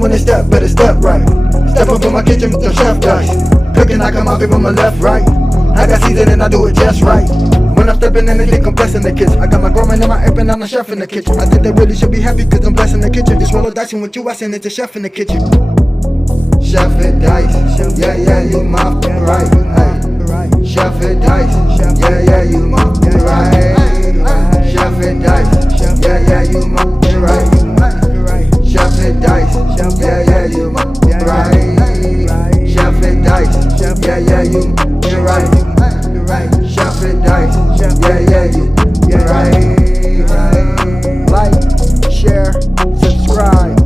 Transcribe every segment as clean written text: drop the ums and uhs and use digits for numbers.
when they step, better step right. Step up in my kitchen with them chef dice. Cooking, I come out from my left, right. I got season and I do it just right. When I'm stepping in, they think I'm blessing the kitchen. I got my grandma in my apron, I'm the chef in the kitchen. I think they really should be happy cause I'm blessing the kitchen. Just roll a dice and with you, I send it to chef in the kitchen. Chef it dice, yeah, yeah, you my right. Hey. Chef it dice, yeah, yeah, you my right. Chef it dice, yeah, yeah, you my right. Chef it dice, yeah, yeah, you my right. Chef it dice, yeah, yeah, you right. Chef it dice, yeah, yeah, you right. Like, share, subscribe.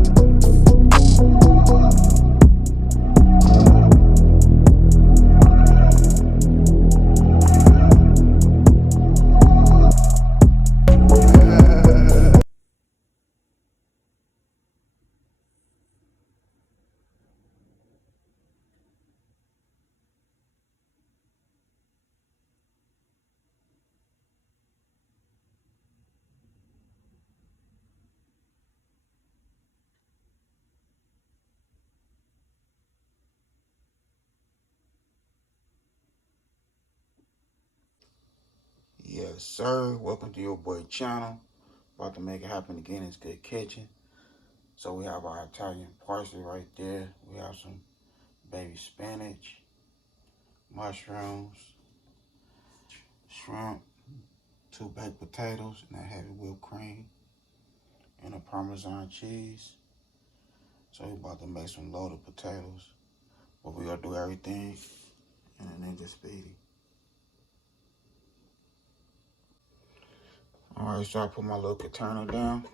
Yes, sir. Welcome to your boy channel. About to make it happen again. It's Good Kitchen. So we have our Italian parsley right there. We have some baby spinach, mushrooms, shrimp, 2 baked potatoes, and that heavy whipped cream, and a Parmesan cheese. So we're about to make some loaded potatoes. But we gonna do everything in a ninja speedy. Alright, so I put my little container down.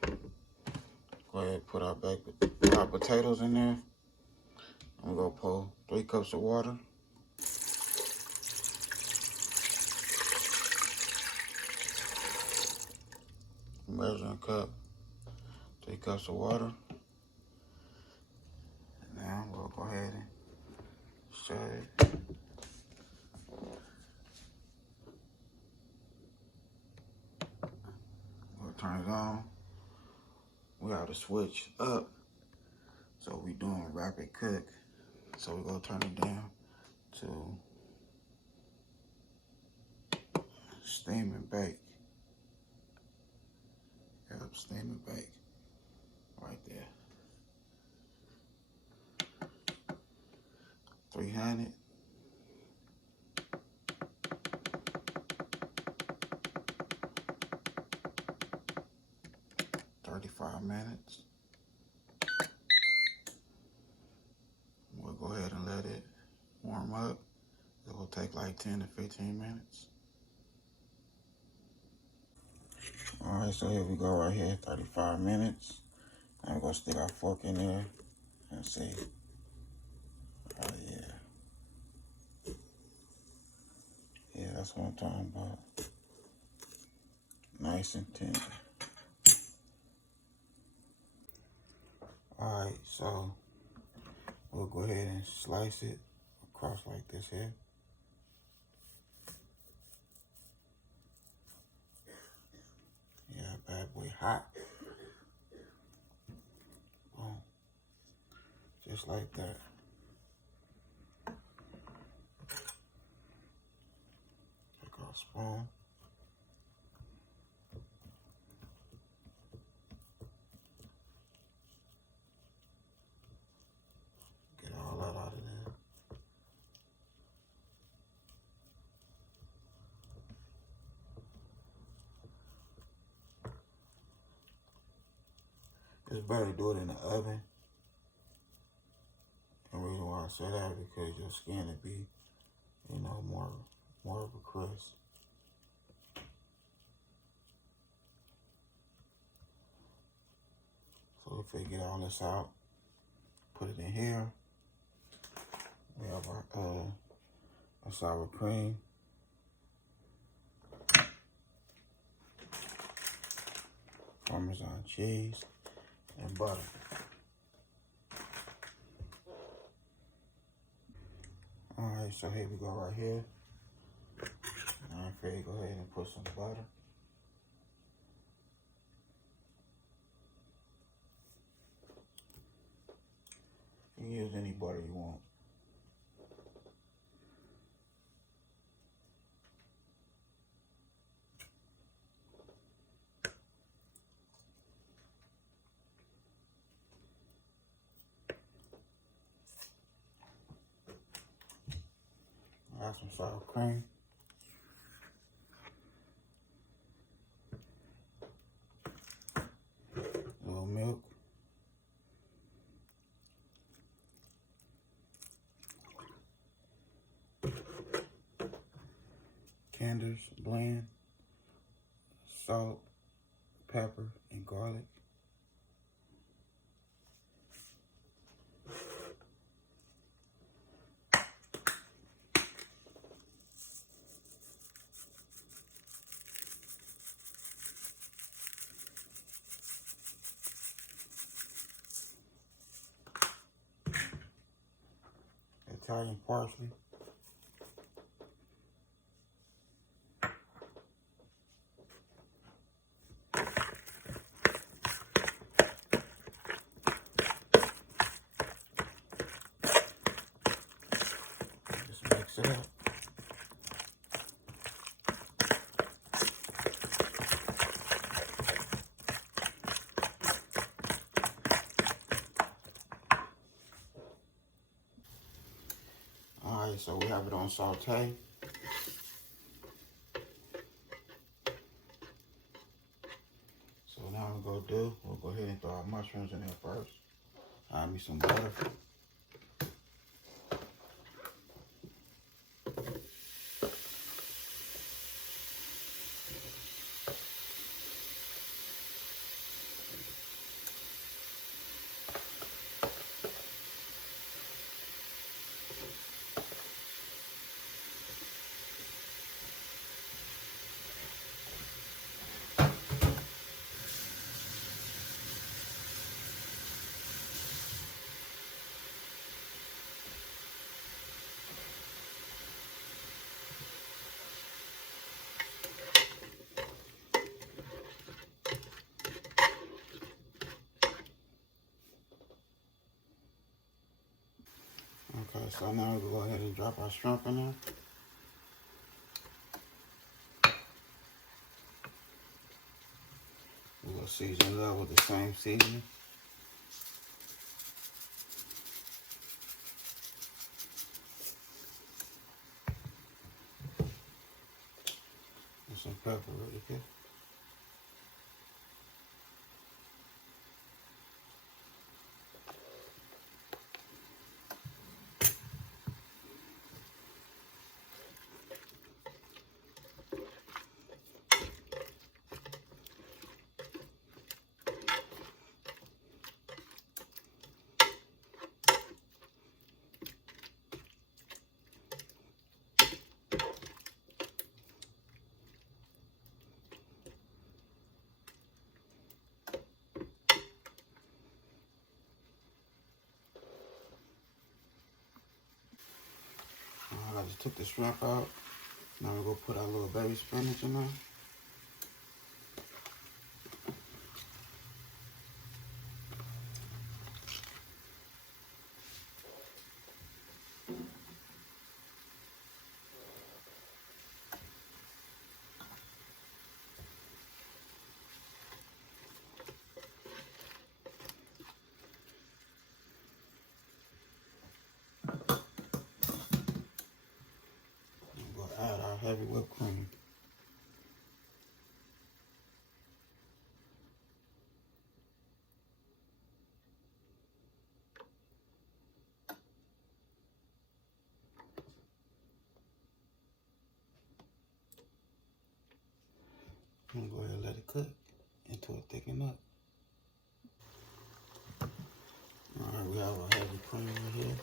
Go ahead and put our potatoes in there. I'm gonna pour 3 cups of water. Measuring cup, 3 cups of water. Now we'll go ahead and shut it. We'll turn it on. We have to switch up. So we doing rapid cook. So we're gonna turn it down to steam and bake. Yep, steam and bake. Right there. 300. $35. We'll go ahead and let it warm up. It will take like 10 to 15 minutes. Alright, so here we go right here, 35 minutes. Now we're gonna stick our fork in there and see. Oh yeah. Yeah, that's what I'm talking about. Nice and tender. Alright, so we'll go ahead and slice it across like this here. Yeah, bad boy hot. Boom. Just like that. Take our spoon. Get all that out of there. It's better to do it in the oven. The reason why I say that is because your skin will be, you know, more of a crisp. So if we get all this out, put it in here. We have our sour cream. Parmesan cheese and butter. Alright, so here we go right here. Alright, Fred, go ahead and put some butter. can use any butter you want. Add some sour cream. A little milk. Cander's blend. Salt, pepper, and garlic. Italian parsley. Just mix it up. Alright, so we have it on saute. So now we'll go ahead and throw our mushrooms in there first. Add me some butter. Okay, so now we'll go ahead and drop our shrimp in there. We'll season it up with the same seasoning. And some pepper really good. I just took the shrimp out. Now we're going to put our little baby spinach in there. Add our heavy whipped cream. I'm gonna go ahead and let it cook until it thicken up. Alright, we have our heavy cream right here.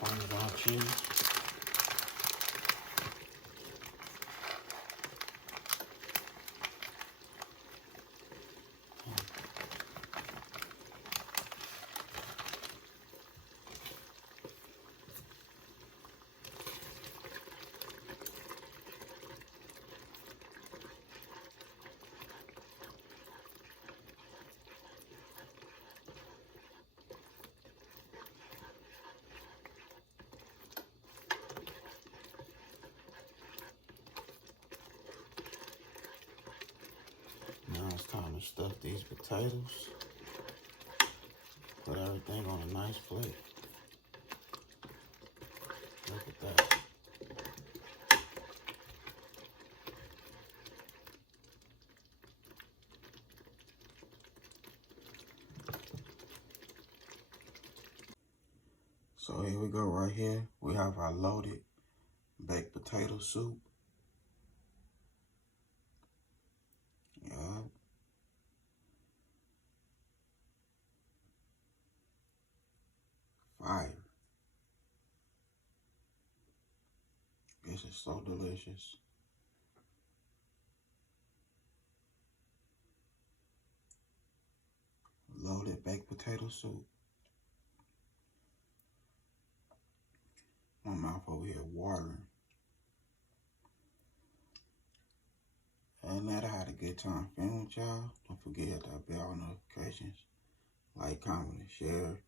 Parmesan cheese. stuff these potatoes. Put everything on a nice plate. Look at that. So here we go right here. We have our loaded baked potato soup. Yeah. Fire. This is so delicious. Loaded baked potato soup. My mouth over here watering. And that I had a good time filming with y'all. Don't forget to hit that bell notifications. Like, comment, and share.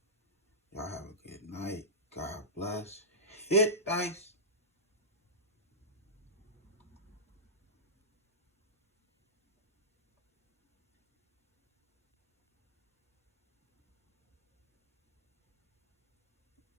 Y'all have a good night. God bless. Hit dice.